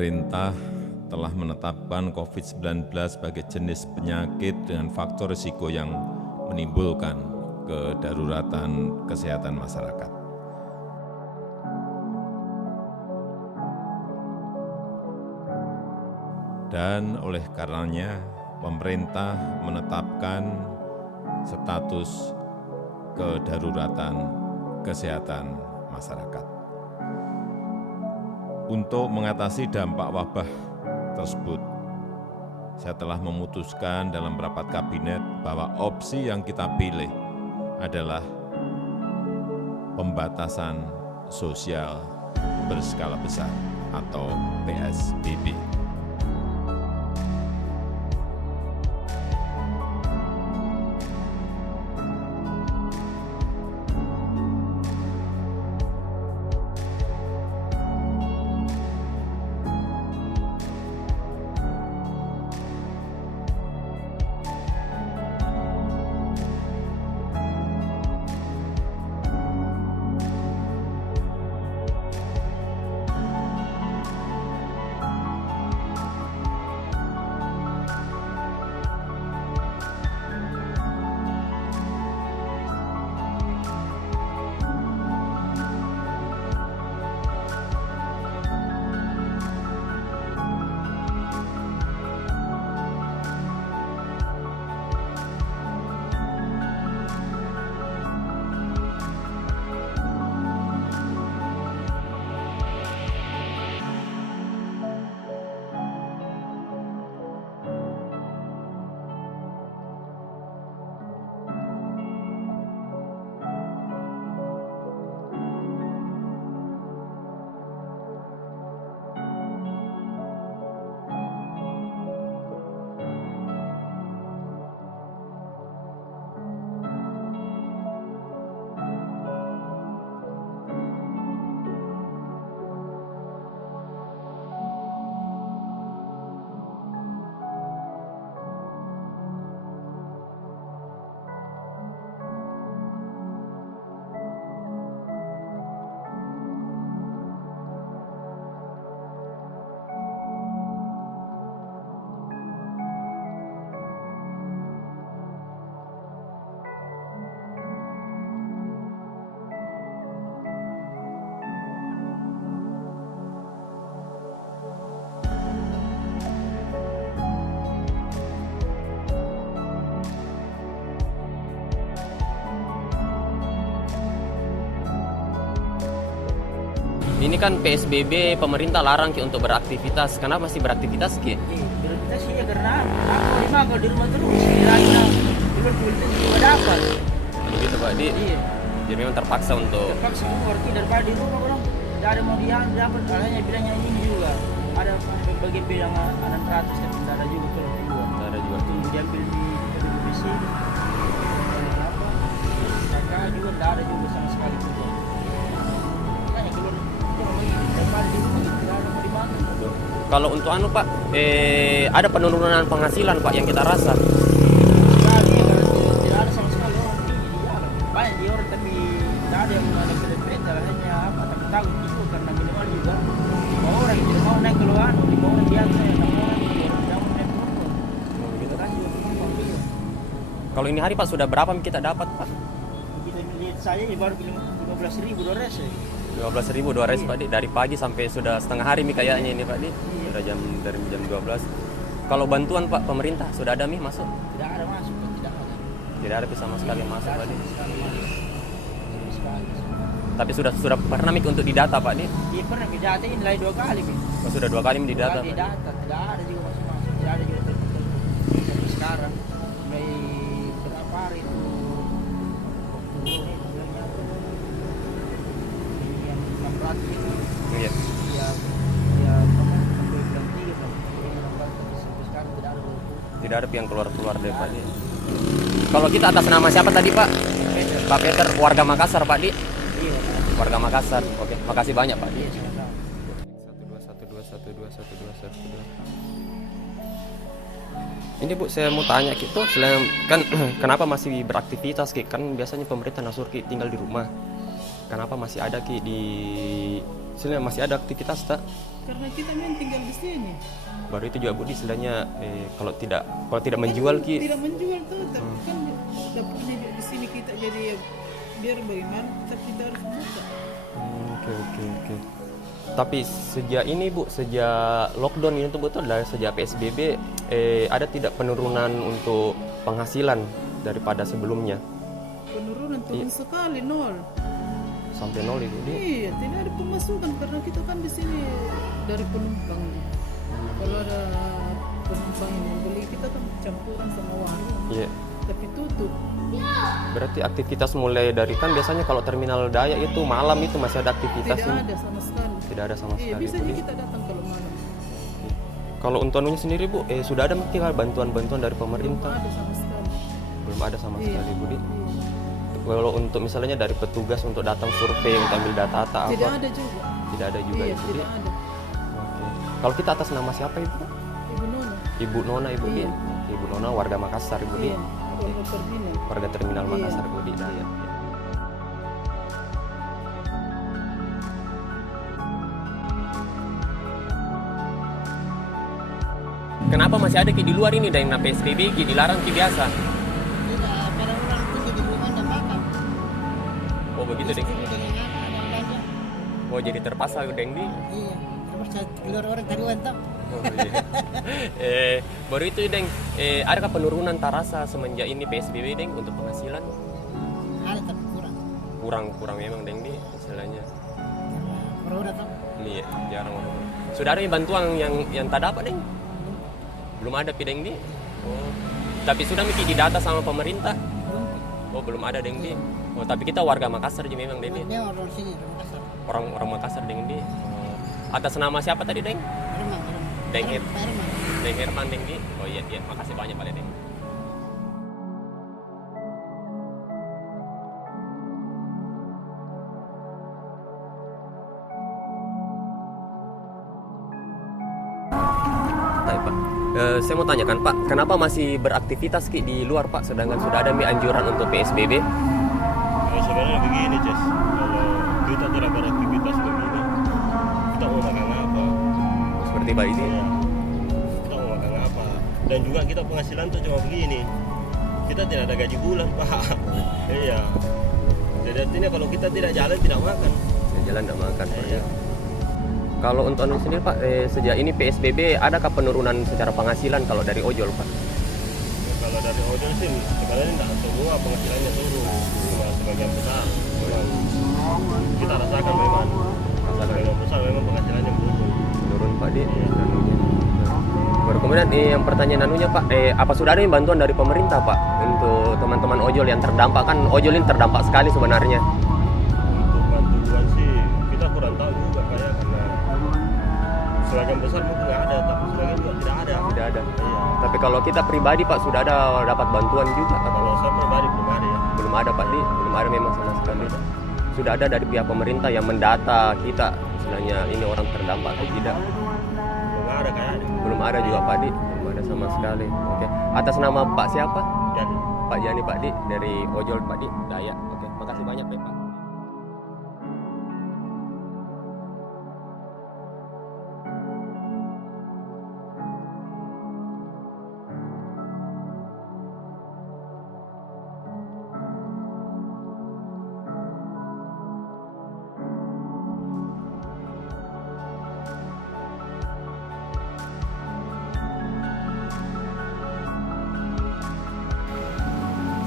pemerintah telah menetapkan COVID-19 sebagai jenis penyakit dengan faktor risiko yang menimbulkan kedaruratan kesehatan masyarakat. Dan oleh karenanya, pemerintah menetapkan status kedaruratan kesehatan masyarakat. Untuk mengatasi dampak wabah tersebut, saya telah memutuskan dalam rapat kabinet bahwa opsi yang kita pilih adalah pembatasan sosial berskala besar atau PSBB. Ini kan PSBB, pemerintah larang Ki untuk beraktivitas. Kenapa masih beraktivitas Ki? Beraktivitas iya karena kalau di rumah terus kiranya belum dapat. Begitu Pak Di. Iya. Jadi memang terpaksa untuk Terpaksa keluar daripada di rumah orang tidak ada mau dapat. Alahnya bilangnya ini juga ada bagian bilang 600 tapi tidak ada juga kalau keluar. tidak ada juga. Tunggu diambil di sini. Apa? Kakak juga tidak ada juga sama sekali keluar. Makanya keluar daripada di rumah tidak ada mau di mana. Kalau untuk Pak, ada penurunan penghasilan Pak yang kita rasa. Tidak ada sama sekali orang di jalan. Banyak di orang tapi tidak ada yang ada kereta hanya apa tapi tahu itu karena minimal juga 5 orang yang tidak mau naik keluar 5 orang biasa yang 6 orang tidak mau naik keluar. Kita kan juga penumpang juga. Kalau ini hari Pak sudah berapa kita dapat Pak? Kita lihat saya ini baru 15.000 Dores ya. 15.000 2 res Pak Di. Dari pagi sampai sudah setengah hari nih kayaknya ini Pak Di. Sudah dari jam 12. Kalau bantuan Pak pemerintah sudah ada masuk? Tidak ada masuk, tidak ada. Tidak ada sama sekali yang masuk Pak Di. Sama sekali. Tapi sudah pernah untuk didata Pak Di? Iya pernah didata ini lagi 2 kali. Oh, sudah 2 kali didata. Didata, tidak ada juga masuk. Tidak ada juga sampai sekarang. Mulai berapa hari itu? Yang 600 itu. Iya. Ya sampai bulan 3 sampai sekarang tidak ada. Tidak ada yang keluar dari Pak Di. Kalau kita atas nama siapa tadi Pak? Pak Peter, warga Makassar Pak Di. Iya. Warga Makassar. Oke, makasih banyak Pak Di. 12. Ini Bu, saya mau tanya gitu, kan kenapa masih beraktivitas Ki? Kan biasanya pemerintah nasur Ki tinggal di rumah. kenapa masih ada Ki di sini, masih ada aktivitas tak? Karena kita memang tinggal di sini. Baru itu juga Budi istilahnya kalau tidak menjual Ki. Tidak menjual tuh, tapi kan dapurnya juga di sini kita, jadi ya biar bagaimana tetap kita harus buka. Oke. Tapi sejak ini Bu, sejak lockdown ini tuh betul dari sejak PSBB ada tidak penurunan untuk penghasilan daripada sebelumnya? Penurunan turun sekali, nol. Sampai nol itu dia. Iya, tidak ada pemasukan karena kita kan di sini dari penumpang. Kalau ada penumpang yang membeli, kita kan campuran sama warung. Iya. Tapi tutup. Berarti aktivitas mulai dari kan biasanya kalau terminal Dayak itu malam itu masih ada aktivitas Tidak ini. ada sama sekali. Tidak ada sama Iya, sekali. bisa Bu, aja Di. kita datang kalau malam. Kalau untuk anunya sendiri Bu, sudah ada mungkin bantuan-bantuan dari Belum pemerintah? ada sama sekali. Belum ada sama Iya. sekali Bu. Di. Iya. Kalau untuk misalnya dari petugas untuk datang survei untuk ambil data Tidak apa? ada juga. Tidak ada juga Iya, itu. tidak ada. Oke. Kalau kita atas nama siapa Ibu? Ibu Nona. Ibu Nona Ibu Di. Iya. Oke, Ibu Nona warga Makassar Ibu Di. Iya, warga terminal. Warga terminal Iya. Makassar Ibu Di Dayak. Kenapa masih ada Ki di luar ini dari PSBB Ki dilarang Ki biasa? Tidak, para orang pun di rumah dan makan. Oh begitu deh. Istri dengan anak ada belanja. Oh jadi terpaksa Deng Di. Iya, terus saya keluar orang taruhan tak. Oh, iya. Baru itu Deng, adakah penurunan tarasa semenjak ini PSBB Deng untuk penghasilan? Ada tapi kurang. Kurang memang Deng Di istilahnya. Karena corona tak. Iya, jarang orang. Sudah ada bantuan yang tak dapat Deng? Belum ada Pi Deng Di? Oh. Tapi sudah Miki didata sama pemerintah? Belum. Oh belum ada Deng Di. Oh tapi kita warga Makassar aja memang Deng Di. Memang orang sini, orang Makassar. Orang Makassar Deng Di. Oh. Atas nama siapa tadi Deng? Herman. Deng Pak Herman. Deng Herman Deng Di. Oh iya, makasih banyak Pak Deng. Baik Pak. Saya mau tanyakan Pak, kenapa masih beraktivitas Ki di luar Pak, sedangkan sudah ada anjuran untuk PSBB? Sebenarnya begini Ces, kalau kita tidak beraktivitas begini, kita mau makan apa? Seperti Pak ini. Ya, kita mau makan apa? Dan juga kita penghasilan tuh cuma begini, kita tidak ada gaji bulan Pak. Iya. Jadi artinya kalau kita tidak jalan tidak makan. Jalan tidak makan Pak. Iya. Kalau untuk anu sendiri Pak, sejak ini PSBB adakah penurunan secara penghasilan kalau dari ojol Pak? Kalau dari ojol sih sebenarnya tidak semua penghasilannya turun, cuma sebagian besar. Memang kita rasakan memang. Sebagian besar memang penghasilannya turun. Menurun Pak di anunya. Baru kemudian yang pertanyaan anunya Pak, apa sudah ada bantuan dari pemerintah Pak untuk teman-teman ojol yang terdampak? Kan ojol ini terdampak sekali sebenarnya. Untuk bantuan sih kita kurang tahu juga kayak karena sebagian besar mungkin nggak ada, tapi sebagian juga tidak ada. Tidak ada. Iya. Tapi kalau kita pribadi Pak sudah ada dapat bantuan juga atau Kalau saya pribadi belum ada ya. belum ada Pak di? Belum ada memang sama sekali. Sudah ada dari pihak pemerintah yang mendata kita, istilahnya ini orang terdampak atau tidak? Belum ada kayaknya. Belum ada juga Pak Di, belum ada sama sekali. Oke. Atas nama Pak siapa? Jadi Pak Jani Pak Di dari ojol Pak Di Dayak. Oke, makasih banyak Pak.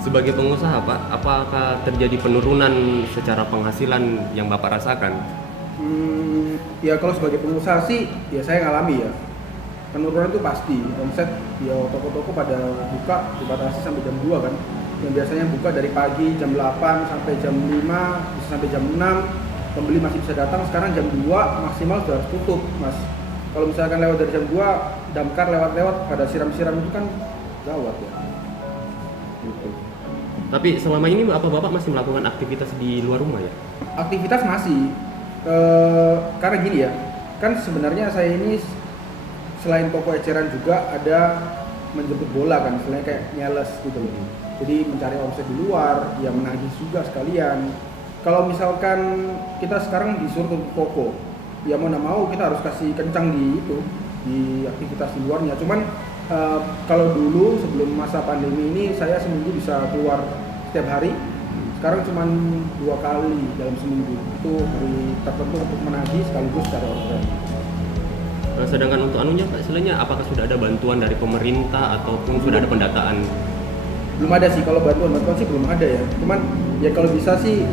Sebagai pengusaha Pak, apakah terjadi penurunan secara penghasilan yang Bapak rasakan? Ya kalau sebagai pengusaha sih, ya saya ngalami ya. Penurunan itu pasti, omset ya toko-toko pada buka dibatasi sampai jam 2 kan. Yang biasanya buka dari pagi jam 8 sampai jam 5, bisa sampai jam 6, pembeli masih bisa datang, sekarang jam 2 maksimal sudah harus tutup Mas. Kalau misalkan lewat dari jam 2, damkar lewat-lewat pada siram-siram itu kan gawat ya. Gitu. Tapi selama ini Bapak masih melakukan aktivitas di luar rumah ya? Aktivitas masih, karena gini ya, kan sebenarnya saya ini selain toko eceran juga ada menjemput bola kan, selain kayak nyales gitu loh. Jadi mencari omset di luar, ya menagih juga sekalian. kalau misalkan kita sekarang disuruh tutup toko, ya mau nggak mau kita harus kasih kencang di itu, di aktivitas di luarnya. Cuman kalau dulu sebelum masa pandemi ini saya seminggu bisa keluar setiap hari. Sekarang cuma 2 kali dalam seminggu. Itu hari tertentu untuk menagih sekaligus cari orderan. Sedangkan untuk anunya Pak, istilahnya apakah sudah ada bantuan dari pemerintah ataupun sudah ada pendataan? Belum ada sih, kalau bantuan sih belum ada ya. Cuman ya kalau bisa sih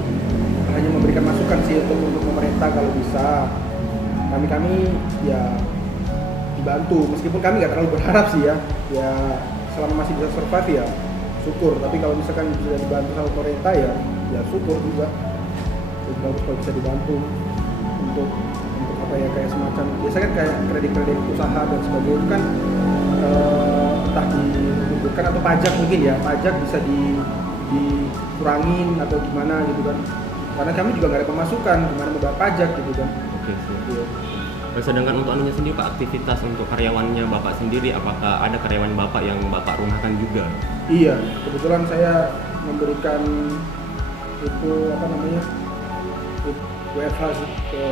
hanya memberikan masukan sih untuk pemerintah kalau bisa. Kami ya dibantu, meskipun kami nggak terlalu berharap sih ya. Ya selama masih bisa survive ya syukur. Tapi kalau misalkan bisa dibantu sama pemerintah ya syukur juga. Jadi bagus kalau bisa dibantu untuk apa ya, kayak semacam biasanya kan kayak kredit usaha dan sebagainya itu kan entah digugurkan atau pajak mungkin ya, pajak bisa dikurangin atau gimana gitu kan, karena kami juga nggak ada pemasukan, gimana mau bayar pajak gitu kan. Oke sih. Iya. Sedangkan untuk anunya sendiri Pak, aktivitas untuk karyawannya Bapak sendiri, apakah ada karyawan Bapak yang Bapak rumahkan juga? Iya, kebetulan saya memberikan itu apa namanya WFH ke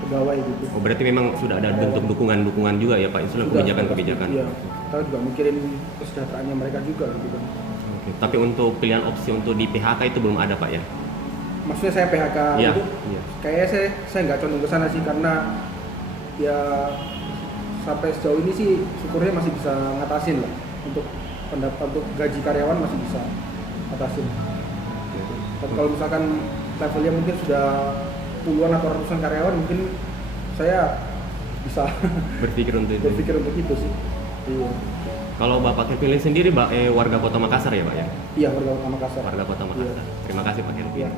pegawai gitu. Oh, berarti memang sudah ada bentuk dukungan juga ya Pak, istilah kebijakan-kebijakan. Iya, kita juga mikirin kesejahteraannya mereka juga gitu kan. Oke. Tapi untuk pilihan opsi untuk di PHK itu belum ada Pak ya? Maksudnya saya PHK Iya, itu, iya. kayaknya saya nggak condong ke sana sih, karena ya sampai sejauh ini sih syukurnya masih bisa ngatasin lah, untuk gaji karyawan masih bisa ngatasin. Tapi kalau misalkan levelnya mungkin sudah puluhan atau ratusan karyawan, mungkin saya bisa Berpikir untuk itu. sih. Iya. Kalau Bapak Kevin sendiri warga Kota Makassar ya Pak ya? Iya, warga Kota Makassar. Warga Kota Makassar. Iya. Terima kasih Pak Kevin. Iya.